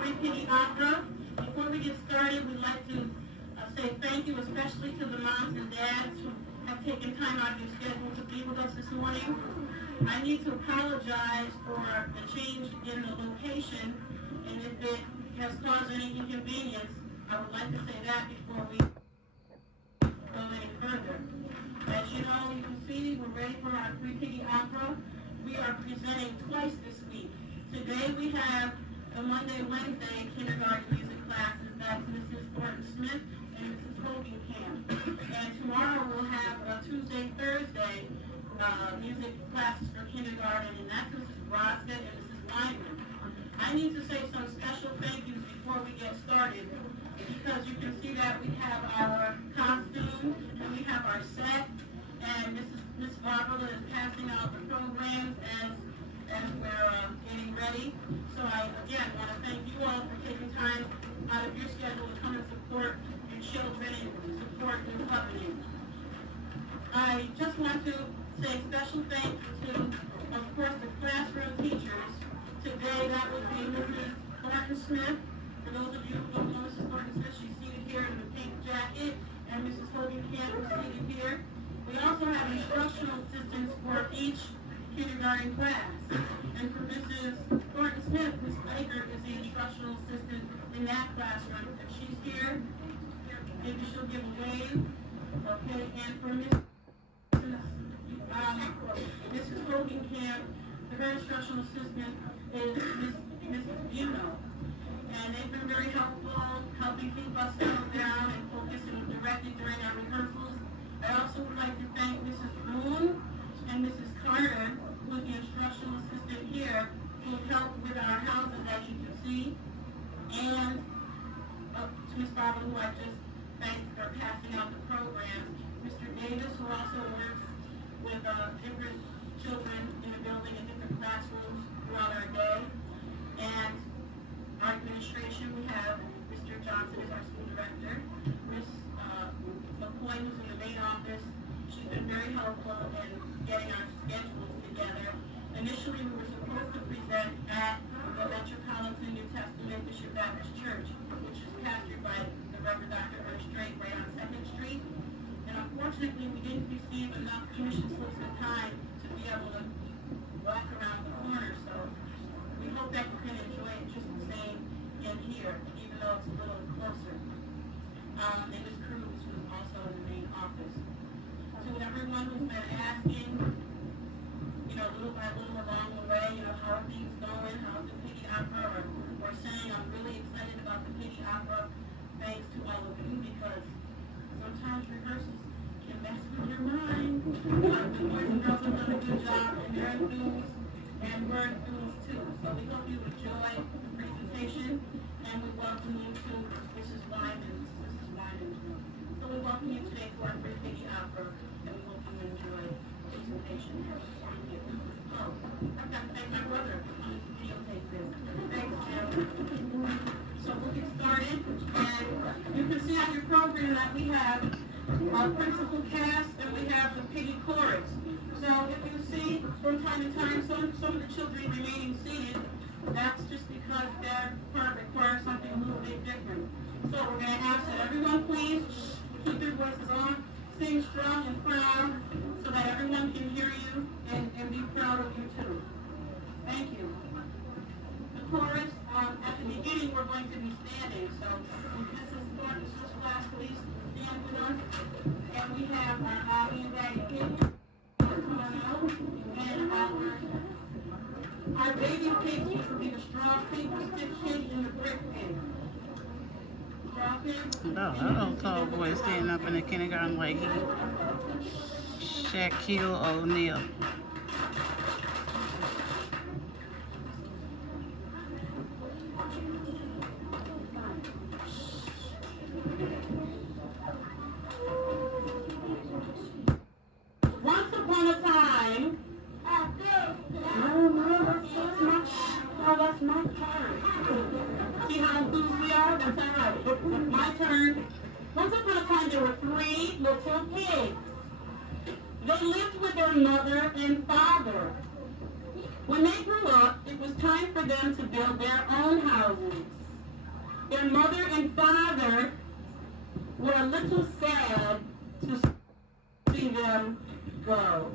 Three Piggy Opera. Before we get started, we'd like to say thank you, especially to the moms and dads who have taken time out of your schedule to be with us this morning. I need to apologize for the change in the location, and if it has caused any inconvenience, I would like to say that before we go any further. As you know, you can see we're ready for our Three Piggy Opera. We are presenting twice this week. Today we have the Monday, Wednesday kindergarten music classes. That's Mrs. Thornton Smith and Mrs. Hogan Camp. And tomorrow we'll have Tuesday, Thursday music classes for kindergarten, and that's Mrs. Broska and Mrs. Lyman. I need to say some special thank yous before we get started, because you can see that we have our costume and we have our set, and Miss Barbara is passing out the programs as we're getting ready. So I again want to thank you all for taking time out of your schedule to come and support your children and to support your company. I just want to say special thanks to, of course, the classroom teachers. Today that would be Mrs. Thornton Smith. For those of you who don't know Mrs. Thornton Smith, she's seated here in the pink jacket, and Mrs. Hogan Camp is seated here. We also have instructional assistants for each kindergarten class. And for Mrs. Thornton Smith, Ms. Baker is the instructional assistant in that classroom. If she's here, maybe she'll give a wave. Okay, and for Mrs. Hogan Camp, her instructional assistant is Mrs. Buno. And they've been very helpful, helping keep us settled down and focused and directed during our rehearsals. I also would like to thank Mrs. Boone and Mrs. Carter, who is the instructional assistant here, who helped with our houses, as you can see. And to Ms. Barbara, who I just thanked for passing out the programs. Mr. Davis, who also works with different children in the building in different classrooms throughout our day. And our administration, we have Mr. Johnson as our school director. Ms. McCoy, who's in the main office, she's been very helpful in getting our schedules together. Initially, we were supposed to present at the Metropolitan New Testament Bishop Baptist Church, which is pastored by the Reverend Dr. Ernest Drake right on 2nd Street. And unfortunately, we didn't receive enough permission slips in time to be able to walk around the corner. So we hope that you can enjoy it just the same in here, even though it's a little closer. And Ms. Cruz, who's also in the main office. To everyone who's been asking, little by little along the way, how are things going? How's the Piggy Opera? Or saying I'm really excited about the Piggy Opera, thanks to all of you, because sometimes rehearsals can mess with your mind. The boys and girls have done a good job, and they're enthused, and we're enthused too. So we hope you enjoy the presentation, and we welcome you to Mrs. Wyman's room. So we welcome you today to our Three Piggy Opera, and we hope you enjoy the presentation. Thank you. Oh, I've got to thank my brother on this videotape this. Thanks, Jim. So we'll get started, and you can see on your program that we have our principal cast and we have the Piggy chorus. So if you see from time to time some of the children remaining seated, that's just because their part requires something a little bit different. So we're going to ask that everyone please keep your voices on, sing strong and proud so that everyone can hear you and be proud of you too. Thank you. The chorus, at the beginning we're going to be standing, so Mrs. Thornton's first class, please stand with us. And we have our Ollie and Daddy Piggy, and our baby pigs, which will be the straw pig, the stick pig, and the brick pig. Straw pig. Oh, old tall boy standing up in the kindergarten like he Shaquille O'Neal. Once upon a time, that's my turn. See how enthused we are? That's all right. My turn. Once upon a time, there were 3 little pigs. They lived with their mother and father. When they grew up, it was time for them to build their own houses. Their mother and father were a little sad to see them go.